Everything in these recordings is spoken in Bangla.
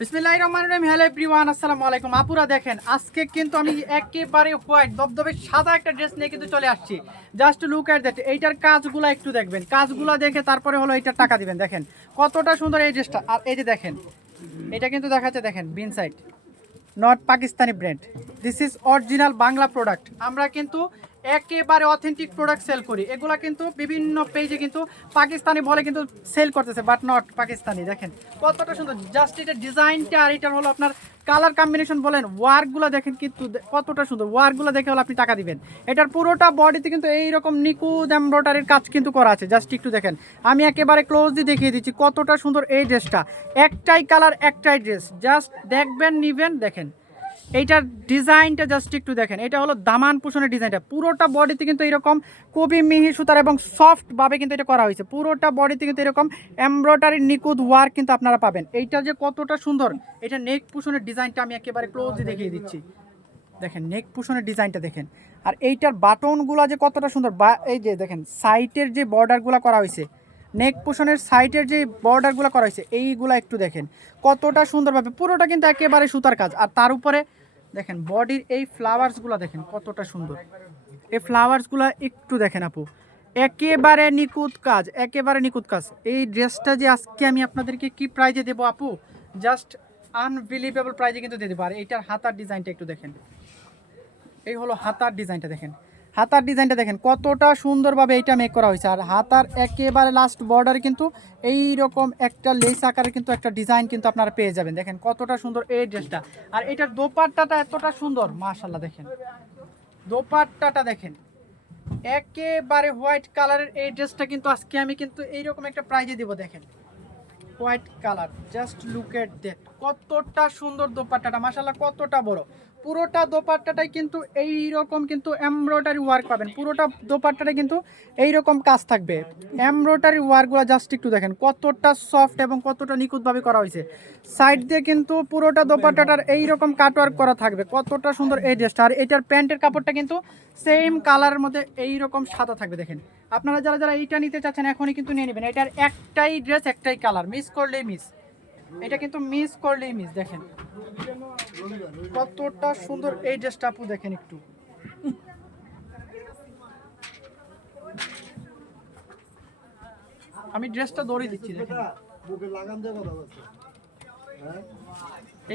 বিসমিল্লাহির রহমানির রহিম। হ্যালো এভরিওয়ান, আসসালামু আলাইকুম। আপুরা দেখেন, আজকে কিন্তু আমি একেবারে হোয়াইট দবদবে সাদা একটা ড্রেস নিয়ে কিন্তু চলে আসছি। Just look at that. এইটার কাজগুলো একটু দেখবেন, কাজগুলো দেখে তারপরে হলো এইটার টাকা দিবেন। দেখেন কতটা সুন্দর এই ড্রেসটা। আর এই যে দেখেন, এটা কিন্তু দেখাচ্ছে, দেখেন বিন side, not Pakistani brand, this is original Bangla product. আমরা কিন্তু একেবারে অথেন্টিক প্রোডাক্ট সেল করি। এগুলা কিন্তু বিভিন্ন পেজে কিন্তু পাকিস্তানি বলে কিন্তু সেল করতেছে, বাট নট পাকিস্তানি। দেখেন কতটা সুন্দর, জাস্ট এটা ডিজাইনটা আর এটার হলো আপনার কালার কম্বিনেশন বলেন, ওয়ার্কগুলো দেখেন কিন্তু কতটা সুন্দর। ওয়ার্কগুলো দেখে হলো আপনি টাকা দিবেন। এটার পুরোটা বডিতে কিন্তু এইরকম নিখুঁত এমব্রয়ডারির কাজ কিন্তু করা আছে। জাস্ট একটু দেখেন, আমি একেবারে ক্লোজলি দেখিয়ে দিচ্ছি কতটা সুন্দর এই ড্রেসটা। একটাই কালার, একটাই ড্রেস, জাস্ট দেখবেন নিবেন। দেখেন এইটার ডিজাইনটা জাস্ট একটু দেখেন, এটা হলো দামান পোষণের ডিজাইনটা। পুরোটা বডিতে কিন্তু এরকম কবি মিহি সুতার এবং সফটভাবে কিন্তু এটা করা হয়েছে। পুরোটা বডিতে কিন্তু এরকম এমব্রয়ডারির নিখুঁত ওয়ার্ক কিন্তু আপনারা পাবেন। এইটা যে কতটা সুন্দর, এটা নেক পোষণের ডিজাইনটা আমি একেবারে ক্লোজলি দেখিয়ে দিচ্ছি। দেখেন নেক পোষণের ডিজাইনটা দেখেন। আর এইটার বাটনগুলো যে কতটা সুন্দর, বা এই যে দেখেন সাইটের যে বর্ডারগুলো করা হয়েছে, নেক পোষণের সাইটের যে বর্ডারগুলো করা হয়েছে, এইগুলা একটু দেখেন কতটা সুন্দরভাবে। পুরোটা কিন্তু একেবারে সুতার কাজ। আর তার উপরে দেখেন বডির এই ফ্লাওয়ার্সগুলো দেখেন কতটা সুন্দর। এই ফ্লাওয়ার্সগুলো একটু দেখেন আপু, একেবারে নিখুঁত কাজ, একেবারে নিখুঁত কাজ। এই ড্রেসটা যে আজকে আমি আপনাদেরকে কি প্রাইজে দেবো আপু, জাস্ট আনবিলিভেবল প্রাইজে কিন্তু দিয়ে দেবো। আর এইটার হাতার ডিজাইনটা একটু দেখেন, এই হলো হাতার ডিজাইনটা দেখেন। হাতার ডিজাইনটা দেখেন কতটা সুন্দরভাবে এইটা মেক করা হয়েছে। আর হাতার একেবারে লাস্ট বর্ডারে কিন্তু এই রকম একটা লেস আকারের কিন্তু একটা ডিজাইন কিন্তু আপনারা পেয়ে যাবেন। দেখেন কতটা সুন্দর এই ড্রেসটা। আর এটার দোপাট্টাটা এতটা সুন্দর, মাশাআল্লাহ। দেখেন দোপাট্টাটা দেখেন, একেবারে হোয়াইট কালারের এই ড্রেসটা কিন্তু আজকে আমি কিন্তু এইরকম একটা প্রাইজে দিব। দেখেন white colour, just look at that, কতটা সুন্দর দোপাট্টাটা, মাশাআল্লাহ কতটা বড়। পুরোটা দোপাট্টাটাই কিন্তু এই রকম কিন্তু এমব্রয়ডারি ওয়ার্ক পাবেন। পুরোটা দোপাট্টাটা কিন্তু এই রকম কাজ থাকবে। এমব্রয়ডারি ওয়ার্কগুলো জাস্ট একটু দেখেন কতটা সফট এবং কতটা নিখুঁতভাবে করা হয়েছে। সাইড দিয়ে কিন্তু পুরোটা দোপাট্টাটার এই রকম কাটওয়ার্ক করা থাকবে। কতটা সুন্দর এই ড্রেসটা। আর এটার প্যান্টের কাপড়টা কিন্তু সেম কালারের মধ্যে এই রকম সাদা থাকবে। দেখেন আপনারা যারা যারা এইটা নিতে চাচ্ছেন এখনই কিন্তু নিয়ে নেবেন। এটার একটাই ড্রেস, একটাই কালার, মিস করলেই মিস। এটা কিন্তু মিস করলেই মিস। দেখেন কতটা সুন্দর এই ড্রেসটা আপু, দেখেন একটু। আমি ড্রেসটা দৌড়িয়ে দিচ্ছি, দেখেন।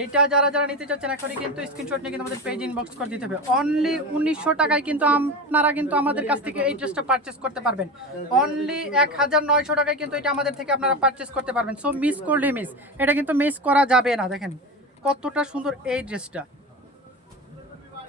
এইটা যারা যারা নিতে চাচ্ছেন এখনই কিন্তু স্ক্রিনশট নিয়ে কিন্তু আমাদের পেজ ইনবক্স করে দিতে হবে। অনলি 1900 টাকায় কিন্তু আপনারা কিন্তু আমাদের কাছ থেকে এই ড্রেসটা পারচেস করতে পারবেন। অনলি 1900 টাকায় কিন্তু এটা আমাদের থেকে আপনারা পারচেস করতে পারবেন। সো মিস করলে মিস, এটা কিন্তু মিস করা যাবে না। দেখেন কতটা সুন্দর এই ড্রেসটা।